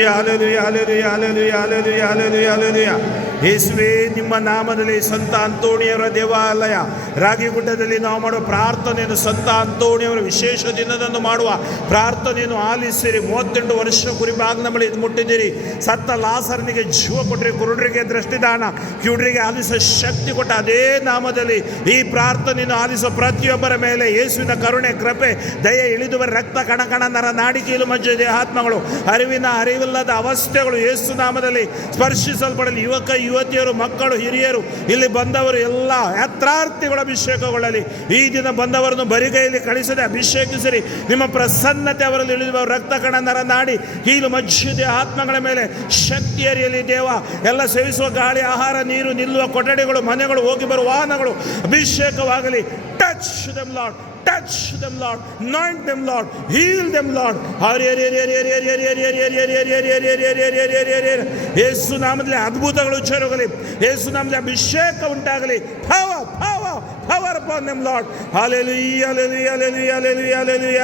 Hallelujah, hallelujah, hallelujah, hallelujah, hallelujah, hallelujah. ಯೇಸುವೇ, ನಿಮ್ಮ ನಾಮದಲ್ಲಿ ಸಂತ ಅಂತೋಣಿಯವರ ದೇವಾಲಯ ರಾಗಿಗುಡ್ಡದಲ್ಲಿ ನಾವು ಮಾಡುವ ಪ್ರಾರ್ಥನೆಯನ್ನು, ಸಂತ ಅಂತೋಣಿಯವರ ವಿಶೇಷ ದಿನದಂದು ಮಾಡುವ ಪ್ರಾರ್ಥನೆಯನ್ನು ಆಲಿಸಿರಿ. 38 ವರ್ಷ ಕುರಿಬಾಗ್ನ ಬಳಿ ಮುಟ್ಟಿದ್ದೀರಿ. ಸತ್ತ ಲಾಸರನಿಗೆ ಜೀವ ಕೊಟ್ಟರೆ, ಕುರುಡರಿಗೆ ದೃಷ್ಟಿದಾನ, ಕಿವುಡರಿಗೆ ಆಲಿಸೋ ಶಕ್ತಿ ಕೊಟ್ಟ ಅದೇ ನಾಮದಲ್ಲಿ ಈ ಪ್ರಾರ್ಥನೆಯನ್ನು ಆಲಿಸೋ ಪ್ರತಿಯೊಬ್ಬರ ಮೇಲೆ ಯೇಸುವಿನ ಕರುಣೆ, ಕೃಪೆ, ದಯೆ ಇಳಿದು ಬರ. ರಕ್ತ ಕಣ ಕಣ ನರ ನಾಡಿ ಕೀಲು ಮಜ್ಜೆ ದೇಹಾತ್ಮಗಳು, ಅರಿವಿಲ್ಲದ ಅವಸ್ಥೆಗಳು ಯೇಸು ನಾಮದಲ್ಲಿ ಸ್ಪರ್ಶಿಸಲ್ಪಡಲಿ. ಯುವತಿಯರು, ಮಕ್ಕಳು, ಹಿರಿಯರು, ಇಲ್ಲಿ ಬಂದವರು ಎಲ್ಲ ಯಾತ್ರಾರ್ಥಿಗಳ ಅಭಿಷೇಕಗಳಲ್ಲಿ ಈ ದಿನ ಬಂದವರನ್ನು ಬರಿಗೈಯಲ್ಲಿ ಕಳಿಸದೆ ಅಭಿಷೇಕಿಸಿರಿ. ನಿಮ್ಮ ಪ್ರಸನ್ನತೆ ಅವರಲ್ಲಿ ಇಳಿಯುವ. ರಕ್ತ ಕಣ ನರ ನಾಡಿ ಕೀಲು ಮಜ್ಜಿದೆ ಆತ್ಮಗಳ ಮೇಲೆ ಶಕ್ತಿ ಹರಿಯಲಿ ದೇವ. ಎಲ್ಲ ಸೇವಿಸುವ ಗಾಳಿ, ಆಹಾರ, ನೀರು ನಿಲ್ಲುವ ಕೊಠಡಿಗಳು, ಮನೆಗಳು, ಹೋಗಿ ಬರುವ ವಾಹನಗಳು ಅಭಿಷೇಕವಾಗಲಿ. Touch them Lord, touch them Lord, anoint them Lord, heal them Lord. Yesu ನಾಮದಲ್ಲಿ ಅದ್ಭುತಗಳು ಉಚ್ಚರಗಲಿ. ಯೇಸು ನಾಮದಲ್ಲಿ ಅಭಿಷೇಕ ಉಂಟಾಗಲಿ. power upon them Lord. Hallelujah, hallelujah, hallelujah, hallelujah.